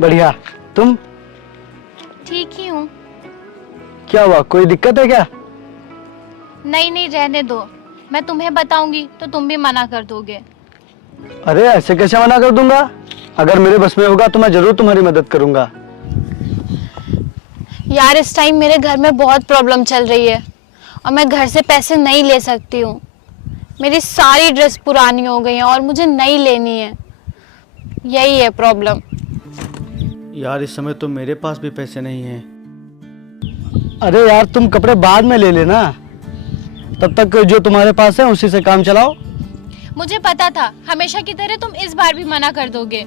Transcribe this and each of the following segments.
बढ़िया। तुम? ठीक ही हूँ। क्या हुआ, कोई दिक्कत है क्या? नहीं नहीं, रहने दो। मैं तुम्हें बताऊंगी तो तुम भी मना कर दोगे। अरे ऐसे कैसे मना कर दूंगा? अगर मेरे बस में होगा तो मैं जरूर तुम्हारी मदद करूंगा। यार इस टाइम मेरे घर में बहुत प्रॉब्लम चल रही है और मैं घर से पैसे नहीं ले सकती हूँ। मेरी सारी ड्रेस पुरानी हो गई हैं और मुझे नई लेनी है। यही है प्रॉब्लम। यार इस समय तो मेरे पास भी पैसे नहीं हैं। अरे यार तुम कपड़े बाद में ले लेना, तब तक जो तुम्हारे पास है उसी से काम चलाओ। मुझे पता था हमेशा की तरह तुम इस बार भी मना कर दोगे।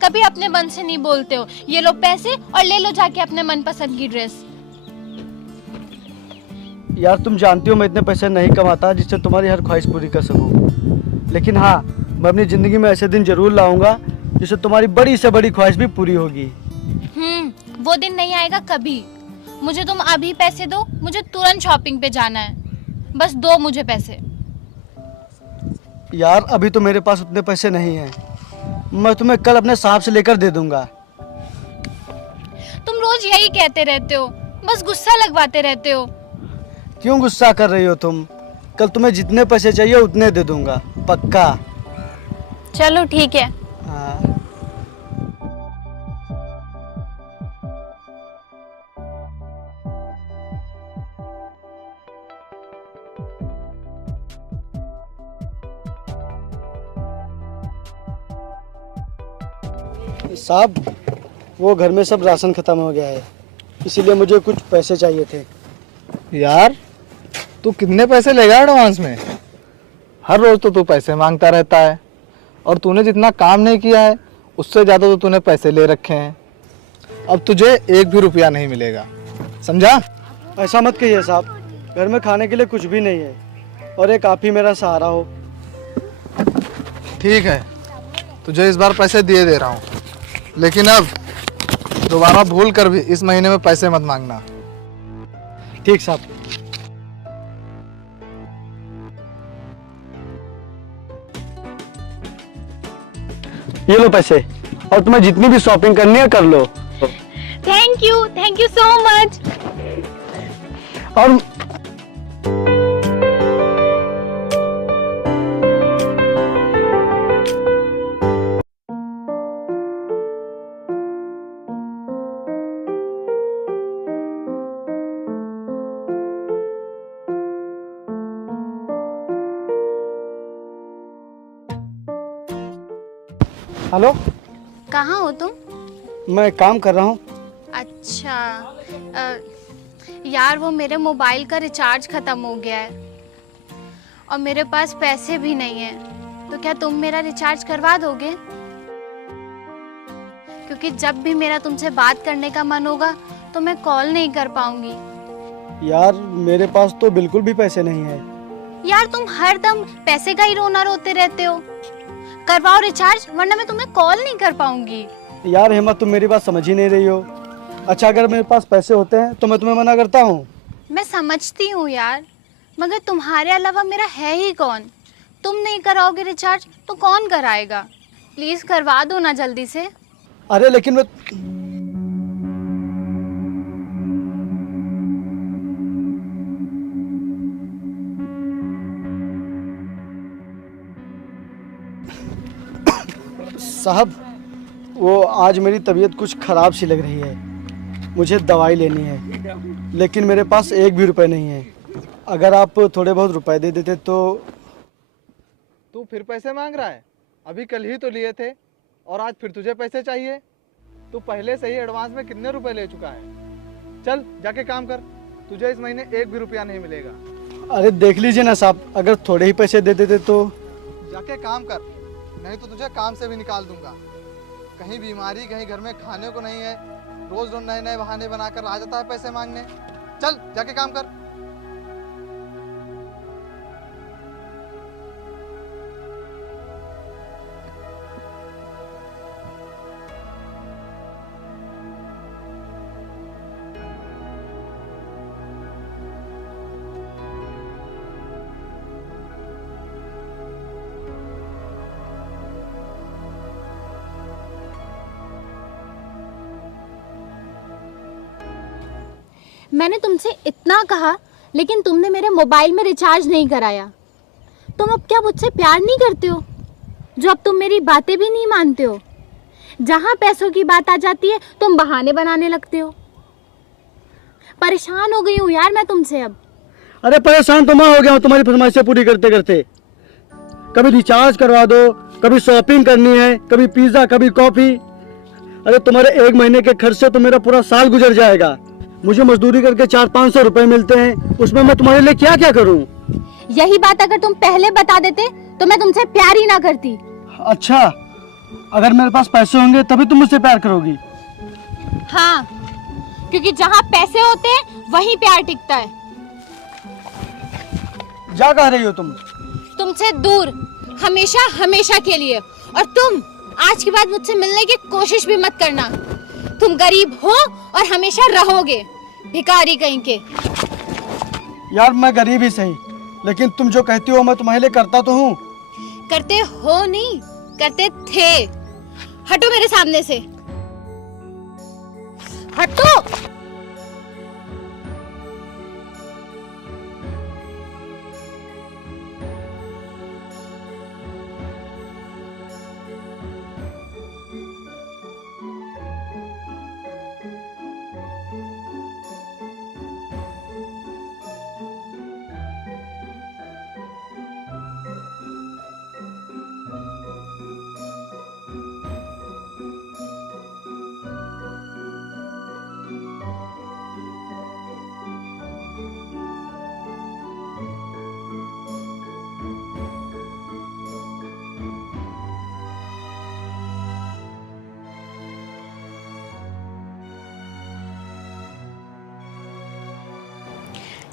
कभी अपने मन से नहीं बोलते हो। ये लो पैसे और ले लो जाके अपने मनपसंद की ड्रेस। यार तुम जानती हो मैं इतने पैसे नहीं कमाता जिससे तुम्हारी हर ख्वाहिश पूरी कर सकूं। लेकिन हाँ, मैं अपनी जिंदगी में ऐसे दिन जरूर लाऊंगा जिससे तुम्हारी बड़ी से बड़ी ख्वाहिश भी पूरी होगी। वो दिन नहीं आएगा कभी। मुझे तुम अभी पैसे दो, मुझे तुरंत शॉपिंग पे जाना है। बस दो मुझे पैसे। यार अभी तो मेरे पास उतने पैसे नहीं हैं, मैं तुम्हें कल अपने साहब से लेकर दे दूंगा। तुम रोज यही कहते रहते हो, बस गुस्सा लगवाते रहते हो। क्यों गुस्सा कर रही हो तुम? कल तुम्हें जितने पैसे चाहिए उतने दे दूंगा, पक्का। चलो ठीक है। हाँ। साहब, वो घर में सब राशन खत्म हो गया है, इसीलिए मुझे कुछ पैसे चाहिए थे। यार तू कितने पैसे लेगा एडवांस में? हर रोज तो तू पैसे मांगता रहता है और तूने जितना काम नहीं किया है उससे ज़्यादा तो तूने पैसे ले रखे हैं। अब तुझे एक भी रुपया नहीं मिलेगा, समझा? ऐसा मत कहिए साहब, घर में खाने के लिए कुछ भी नहीं है और एक आप ही मेरा सहारा हो। ठीक है, तुझे इस बार पैसे दिए दे रहा हूँ, लेकिन अब दोबारा भूल कर भी इस महीने में पैसे मत मांगना। ठीक साहब। ये लो पैसे, और तुम्हें जितनी भी शॉपिंग करनी है कर लो। Thank you so much. और हेलो। कहाँ हो तुम? मैं काम कर रहा हूँ। अच्छा, यार वो मेरे मोबाइल का रिचार्ज खत्म हो गया है और मेरे पास पैसे भी नहीं है, तो क्या तुम मेरा रिचार्ज करवा दोगे? क्योंकि जब भी मेरा तुमसे बात करने का मन होगा तो मैं कॉल नहीं कर पाऊंगी। यार मेरे पास तो बिल्कुल भी पैसे नहीं है। यार तुम हर दम पैसे का ही रोना रोते रहते हो। करवाओ रिचार्ज वरना मैं तुम्हें कॉल नहीं कर पाऊंगी। यार हिम्मत, तुम मेरी बात समझ ही नहीं रही हो। अच्छा, अगर मेरे पास पैसे होते हैं तो मैं तुम्हें मना करता हूँ? मैं समझती हूँ यार, मगर तुम्हारे अलावा मेरा है ही कौन? तुम नहीं कराओगे रिचार्ज तो कौन कराएगा? प्लीज करवा दो ना जल्दी से। अरे लेकिन मैं साहब, वो आज मेरी तबीयत कुछ ख़राब सी लग रही है, मुझे दवाई लेनी है, लेकिन मेरे पास एक भी रुपए नहीं है। अगर आप थोड़े बहुत रुपए दे देते तो। तू फिर पैसे मांग रहा है? अभी कल ही तो लिए थे और आज फिर तुझे पैसे चाहिए? तू पहले से ही एडवांस में कितने रुपए ले चुका है? चल जाके काम कर, तुझे इस महीने एक भी रुपया नहीं मिलेगा। अरे देख लीजिए ना साहब, अगर थोड़े ही पैसे दे देते तो। जाके काम कर, नहीं तो तुझे काम से भी निकाल दूंगा। कहीं बीमारी, कहीं घर में खाने को नहीं है, रोज रोज नए नए बहाने बनाकर आ जाता है पैसे मांगने। चल जाके काम कर। मैंने तुमसे इतना कहा, लेकिन तुमने मेरे मोबाइल में रिचार्ज नहीं कराया। तुम अब क्या मुझसे प्यार नहीं करते हो, जो अब तुम मेरी बातें भी नहीं मानते हो? जहाँ पैसों की बात आ जाती है तुम बहाने बनाने लगते हो। परेशान हो गई हूँ यार मैं तुमसे अब। अरे परेशान तो मैं हो गया हूँ तुम्हारी फरमाइशें पूरी करते करते। कभी रिचार्ज करवा दो, कभी शॉपिंग करनी है, कभी पिज्जा, कभी कॉफी। अरे तुम्हारे 1 महीने के खर्च से तो मेरा पूरा साल गुजर जाएगा। मुझे मजदूरी करके 400-500 रुपए मिलते हैं, उसमें मैं तुम्हारे लिए क्या क्या करूं? यही बात अगर तुम पहले बता देते तो मैं तुमसे प्यार ही ना करती। अच्छा, अगर मेरे पास पैसे होंगे तभी तुम मुझसे प्यार करोगी? हाँ, क्योंकि जहाँ पैसे होते हैं वहीं प्यार टिकता है। जा कह रही हो तुम? तुमसे दूर, हमेशा हमेशा के लिए। और तुम आज के बाद मुझसे मिलने की कोशिश भी मत करना। तुम गरीब हो और हमेशा रहोगे, भिखारी कहीं के। यार मैं गरीब ही सही, लेकिन तुम जो कहती हो मैं तुम्हारे लिए करता तो हूँ। करते हो नहीं, करते थे। हटो मेरे सामने से, हटो।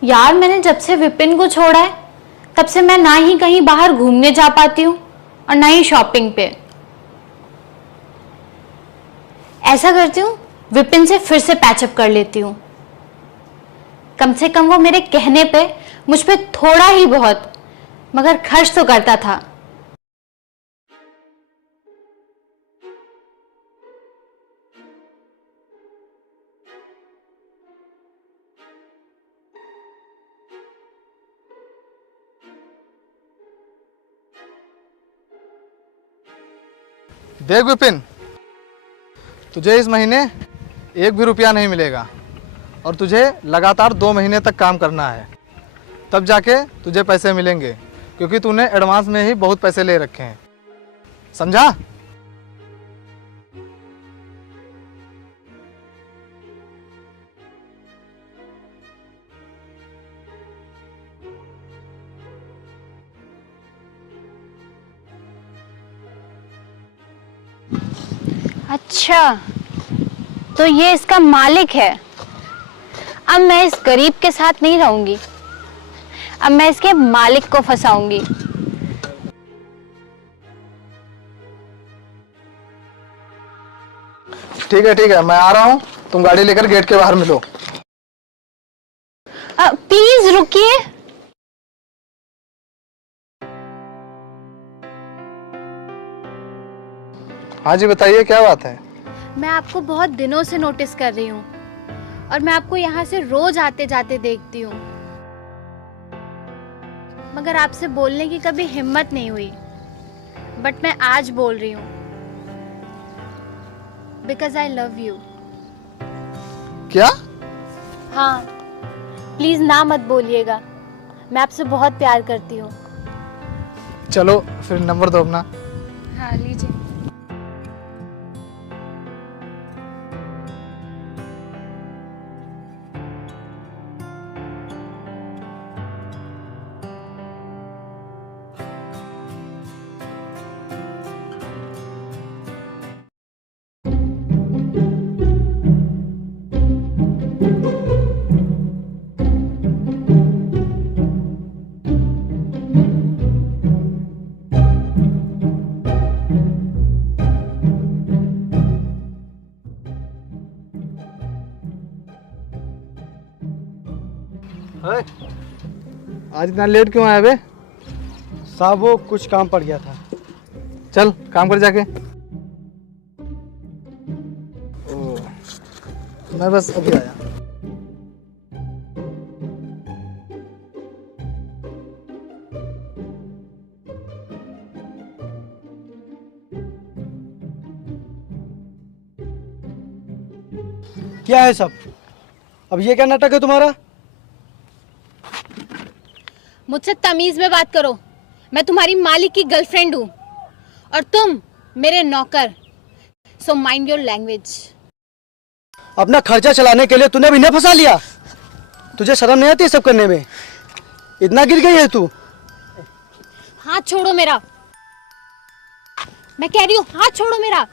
यार मैंने जब से विपिन को छोड़ा है तब से मैं ना ही कहीं बाहर घूमने जा पाती हूँ और ना ही शॉपिंग पे। ऐसा करती हूँ विपिन से फिर से पैचअप कर लेती हूँ। कम से कम वो मेरे कहने पे मुझ पे थोड़ा ही बहुत मगर खर्च तो करता था। देख विपिन, तुझे इस महीने 1 भी रुपया नहीं मिलेगा और तुझे लगातार 2 महीने तक काम करना है, तब जाके तुझे पैसे मिलेंगे, क्योंकि तूने एडवांस में ही बहुत पैसे ले रखे हैं, समझा? अच्छा, तो ये इसका मालिक है। अब मैं इस गरीब के साथ नहीं रहूंगी, अब मैं इसके मालिक को फंसाऊंगी। ठीक है, मैं आ रहा हूँ, तुम गाड़ी लेकर गेट के बाहर मिलो। प्लीज रुकिए। हाँ जी बताइए, क्या बात है? मैं आपको बहुत दिनों से नोटिस कर रही हूँ और मैं आपको यहाँ से रोज आते जाते देखती हूँ, मगर आपसे बोलने की कभी हिम्मत नहीं हुई। बट मैं आज बोल रही हूँ, बिकॉज आई लव यू। क्या? हाँ, प्लीज ना मत बोलिएगा, मैं आपसे बहुत प्यार करती हूँ। चलो फिर नंबर दो अपना। हाँ लीजिए। आज इतना लेट क्यों आया बे? साहब वो कुछ काम पड़ गया था। चल काम कर जाके। ओ, मैं बस अभी आया। क्या है सब? अब ये क्या नाटक है तुम्हारा? मुझसे तमीज में बात करो। मैं तुम्हारी मालिक की गर्लफ्रेंड हूँ और तुम मेरे नौकर। So mind your language. अपना खर्चा चलाने के लिए तूने अभी इन्हें फंसा लिया। तुझे शर्म नहीं आती ये सब करने में? इतना गिर गई है तू? हाथ छोड़ो मेरा। मैं कह रही हूँ हाथ छोड़ो मेरा।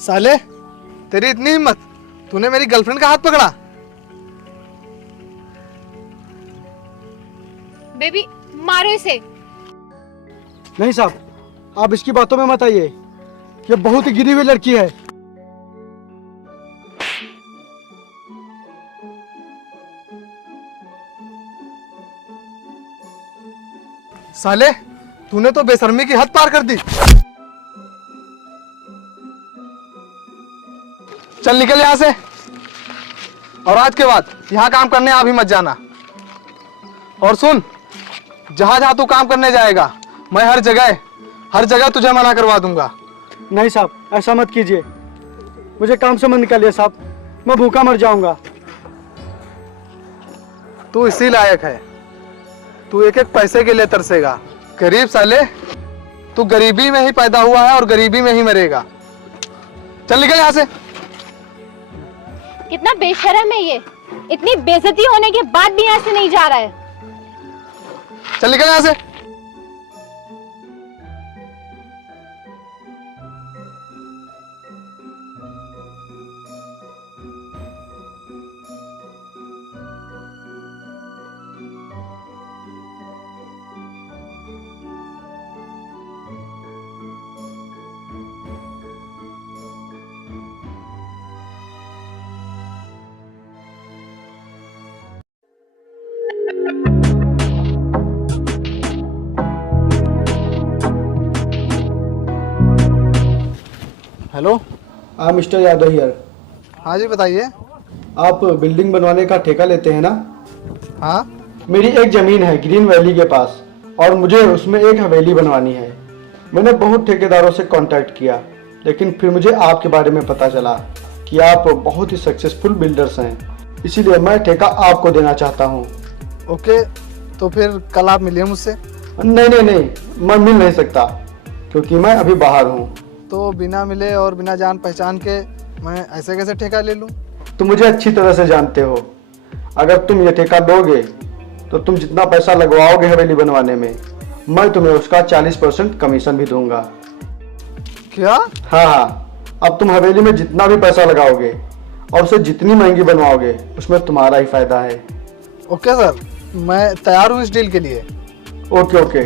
साले, तेरी इतनी हिम्मत, तूने मेरी गर्लफ्रेंड का हाथ पकड़ा? बेबी मारो इसे। नहीं साहब, आप इसकी बातों में मत आइए। ये बहुत ही गिरी हुई लड़की है। साले, तूने तो बेशर्मी की हद पार कर दी। चल निकल यहाँ से, और आज के बाद यहाँ काम करने आ भी मत जाना। और सुन, जहाँ जहाँ तू काम करने जाएगा, मैं हर जगह तुझे मना करवा दूंगा। नहीं साहब, ऐसा मत कीजिए। मुझे काम से मत निकालिए साहब, मैं भूखा मर जाऊंगा। तू इसी लायक है, तू एक एक पैसे के लिए तरसेगा। गरीब साले, तू गरीबी में ही पैदा हुआ है और गरीबी में ही मरेगा। चल निकल यहाँ से। कितना बेशर्म है ये। इतनी बेइज्जती होने के बाद भी यहाँ से नहीं जा रहा है। चल निकल यहाँ से। हेलो। हाँ मिस्टर यादव हियर। हाँ जी बताइए। आप बिल्डिंग बनवाने का ठेका लेते हैं ना? हाँ। मेरी एक ज़मीन है ग्रीन वैली के पास, और मुझे उसमें एक हवेली बनवानी है। मैंने बहुत ठेकेदारों से कांटेक्ट किया, लेकिन फिर मुझे आपके बारे में पता चला कि आप बहुत ही सक्सेसफुल बिल्डर्स हैं। इसीलिए मैं ठेका आपको देना चाहता हूँ। ओके, तो फिर कल आप मिलिए मुझसे। नहीं नहीं नहीं, मैं मिल नहीं सकता क्योंकि मैं अभी बाहर हूँ। तो बिना मिले और बिना जान पहचान के मैं ऐसे कैसे ठेका ले लूँ? तुम मुझे अच्छी तरह से जानते हो। अगर तुम ये ठेका दोगे तो तुम जितना पैसा लगवाओगे हवेली बनवाने में, मैं तुम्हें उसका 40% कमीशन भी दूंगा। क्या? हाँ हाँ, अब तुम हवेली में जितना भी पैसा लगाओगे और उसे जितनी महंगी बनवाओगे, उसमें तुम्हारा ही फायदा है। ओके सर, मैं तैयार हूँ इस डील के लिए। ओके ओके,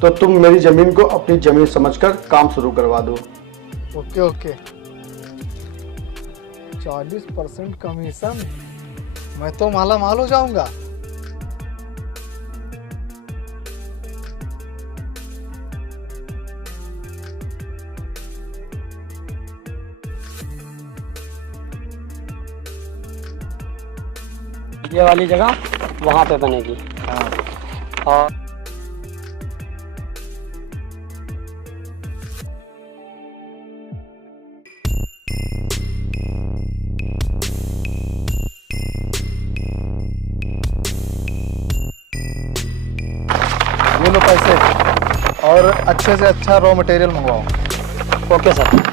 तो तुम मेरी जमीन को अपनी जमीन समझकर काम शुरू करवा दो। Okay okay. 40% कमीशन, मैं तो माला माल हो जाऊंगा। ये वाली जगह वहाँ पे बनेगी। हाँ। और ये लो पैसे, और अच्छे से अच्छा रॉ मटेरियल मंगवाओ। Okay sir.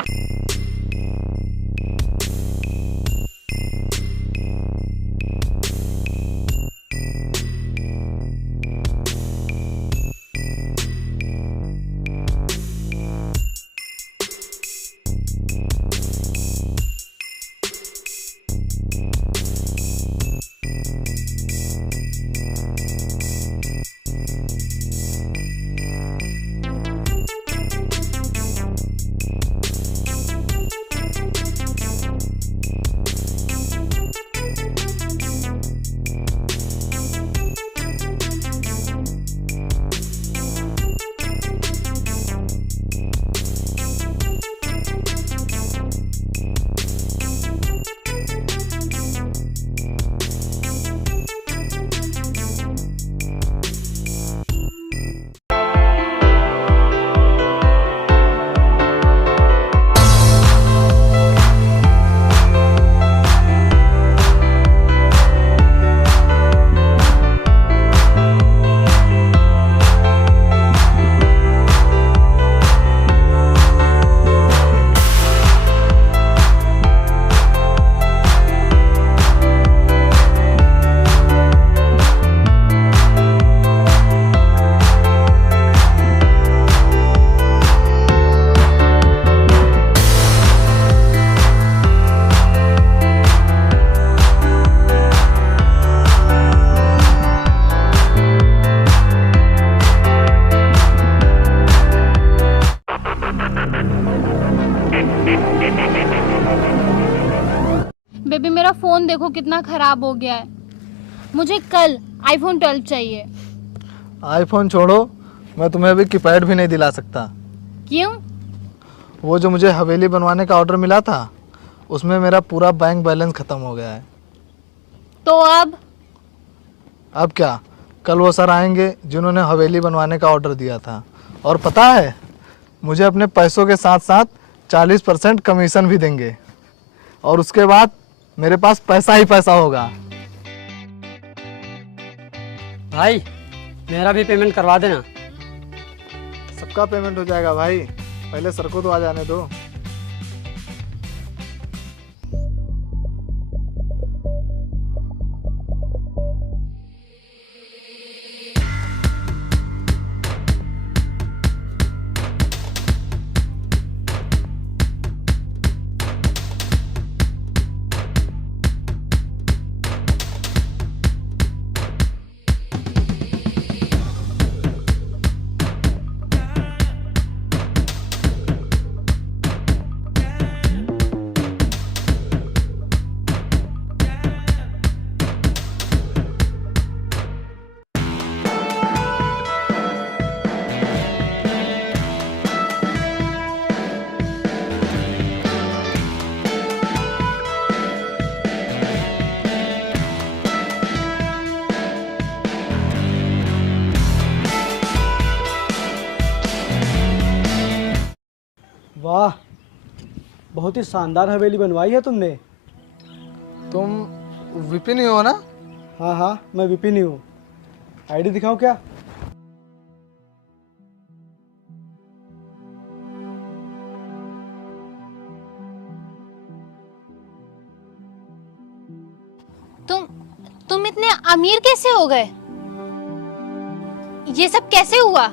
मेरा फ़ोन देखो कितना ख़राब हो गया है। मुझे कल आईफोन 12 चाहिए। आईफोन छोड़ो, मैं तुम्हें अभी कीपैड भी नहीं दिला सकता। क्यों? वो जो मुझे हवेली बनवाने का ऑर्डर मिला था, उसमें मेरा पूरा बैंक बैलेंस ख़त्म हो गया है। तो अब क्या, कल वो सर आएंगे जिन्होंने हवेली बनवाने का ऑर्डर दिया था, और पता है मुझे अपने पैसों के साथ साथ 40% कमीशन भी देंगे, और उसके बाद मेरे पास पैसा ही पैसा होगा। भाई मेरा भी पेमेंट करवा देना। सबका पेमेंट हो जाएगा भाई, पहले सर को तो आ जाने दो। वाह, बहुत ही शानदार हवेली बनवाई है तुमने। तुम विपिन ही हो ना? हाँ हाँ, मैं विपिन ही हूँ। आईडी दिखाऊं क्या? तुम इतने अमीर कैसे हो गए? ये सब कैसे हुआ?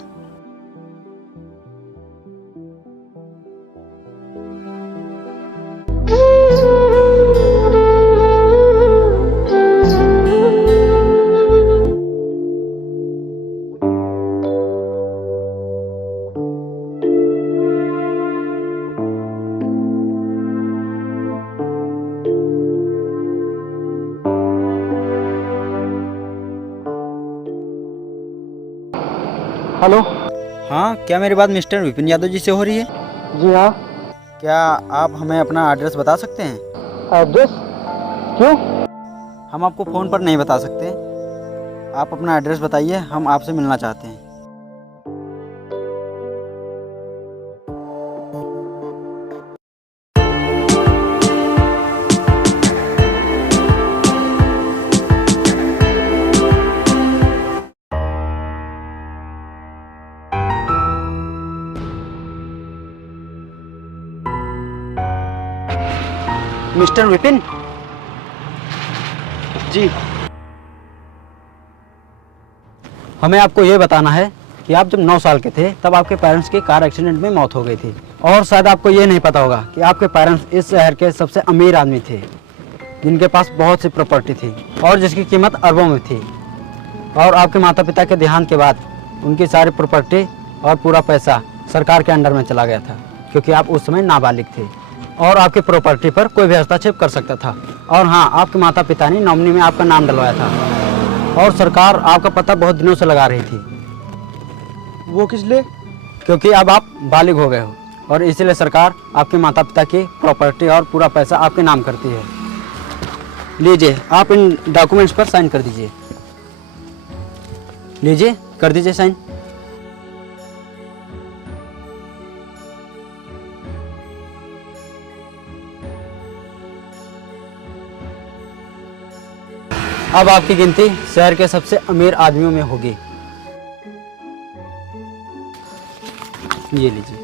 हेलो। हाँ, क्या मेरी बात मिस्टर विपिन यादव जी से हो रही है? जी हाँ। क्या आप हमें अपना एड्रेस बता सकते हैं? एड्रेस? क्यों? हम आपको फ़ोन पर नहीं बता सकते। आप अपना एड्रेस बताइए, हम आपसे मिलना चाहते हैं। मिस्टर विपिन जी। हमें आपको ये बताना है कि आप जब 9 साल के थे तब आपके पेरेंट्स की कार एक्सीडेंट में मौत हो गई थी, और शायद आपको ये नहीं पता होगा कि आपके पेरेंट्स इस शहर के सबसे अमीर आदमी थे, जिनके पास बहुत सी प्रॉपर्टी थी और जिसकी कीमत अरबों में थी। और आपके माता पिता के देहांत के बाद उनकी सारी प्रॉपर्टी और पूरा पैसा सरकार के अंडर में चला गया था, क्योंकि आप उस समय नाबालिग थे और आपकी प्रॉपर्टी पर कोई भी हस्तक्षेप कर सकता था। और हाँ, आपके माता पिता ने नॉमिनी में आपका नाम डलवाया था, और सरकार आपका पता बहुत दिनों से लगा रही थी। वो किस लिए? क्योंकि अब आप बालिग हो गए हो, और इसीलिए सरकार आपके माता पिता की प्रॉपर्टी और पूरा पैसा आपके नाम करती है। लीजिए, आप इन डॉक्यूमेंट्स पर साइन कर दीजिए। लीजिए, कर दीजिए साइन। अब आपकी गिनती शहर के सबसे अमीर आदमियों में होगी। ये लीजिए।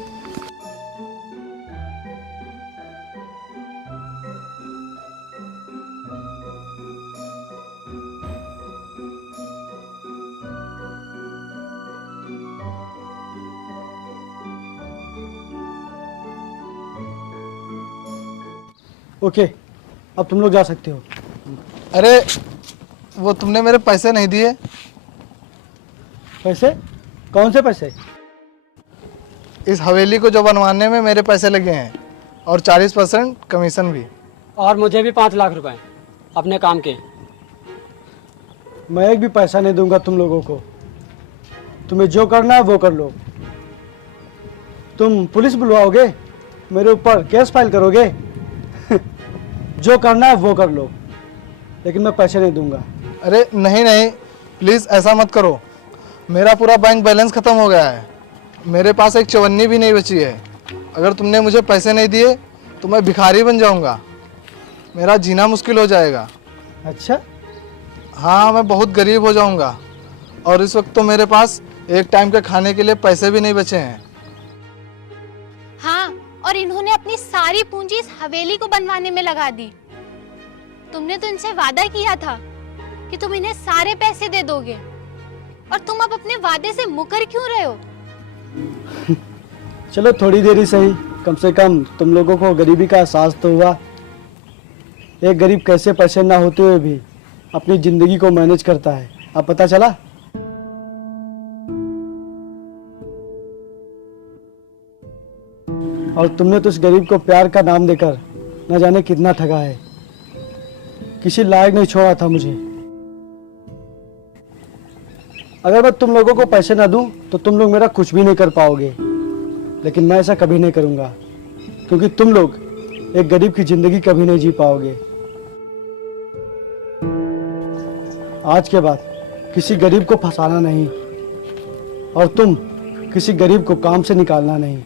ओके, अब तुम लोग जा सकते हो। अरे वो तुमने मेरे पैसे नहीं दिए। पैसे? कौन से पैसे? इस हवेली को जो बनवाने में मेरे पैसे लगे हैं, और 40% कमीशन भी। और मुझे भी 5 लाख रुपए। अपने काम के। मैं एक भी पैसा नहीं दूंगा तुम लोगों को। तुम्हें जो करना है वो कर लो। तुम पुलिस बुलवाओगे, मेरे ऊपर केस फाइल करोगे। जो करना है वो कर लो, लेकिन मैं पैसे नहीं दूंगा। अरे नहीं नहीं, प्लीज़ ऐसा मत करो। मेरा पूरा बैंक बैलेंस ख़त्म हो गया है। मेरे पास एक चवन्नी भी नहीं बची है। अगर तुमने मुझे पैसे नहीं दिए तो मैं भिखारी बन जाऊंगा, मेरा जीना मुश्किल हो जाएगा। अच्छा, हाँ, मैं बहुत गरीब हो जाऊंगा। और इस वक्त तो मेरे पास एक टाइम के खाने के लिए पैसे भी नहीं बचे हैं। हाँ, और इन्होंने अपनी सारी पूंजी इस हवेली को बनवाने में लगा दी। तुमने तो इनसे वादा किया था कि तुम इन्हें सारे पैसे दे दोगे, और तुम अब अपने वादे से मुकर क्यों रहे हो? चलो थोड़ी देर ही सही, कम से कम तुम लोगों को गरीबी का एहसास तो हुआ। एक गरीब कैसे पैसे ना होते हुए भी अपनी जिंदगी को मैनेज करता है, अब पता चला। और तुमने तो उस गरीब को प्यार का नाम देकर न जाने कितना ठगा है। किसी लायक नहीं छोड़ा था मुझे। अगर मैं तुम लोगों को पैसे ना दूं तो तुम लोग मेरा कुछ भी नहीं कर पाओगे, लेकिन मैं ऐसा कभी नहीं करूंगा, क्योंकि तुम लोग एक गरीब की जिंदगी कभी नहीं जी पाओगे। आज के बाद किसी गरीब को फंसाना नहीं, और तुम किसी गरीब को काम से निकालना नहीं।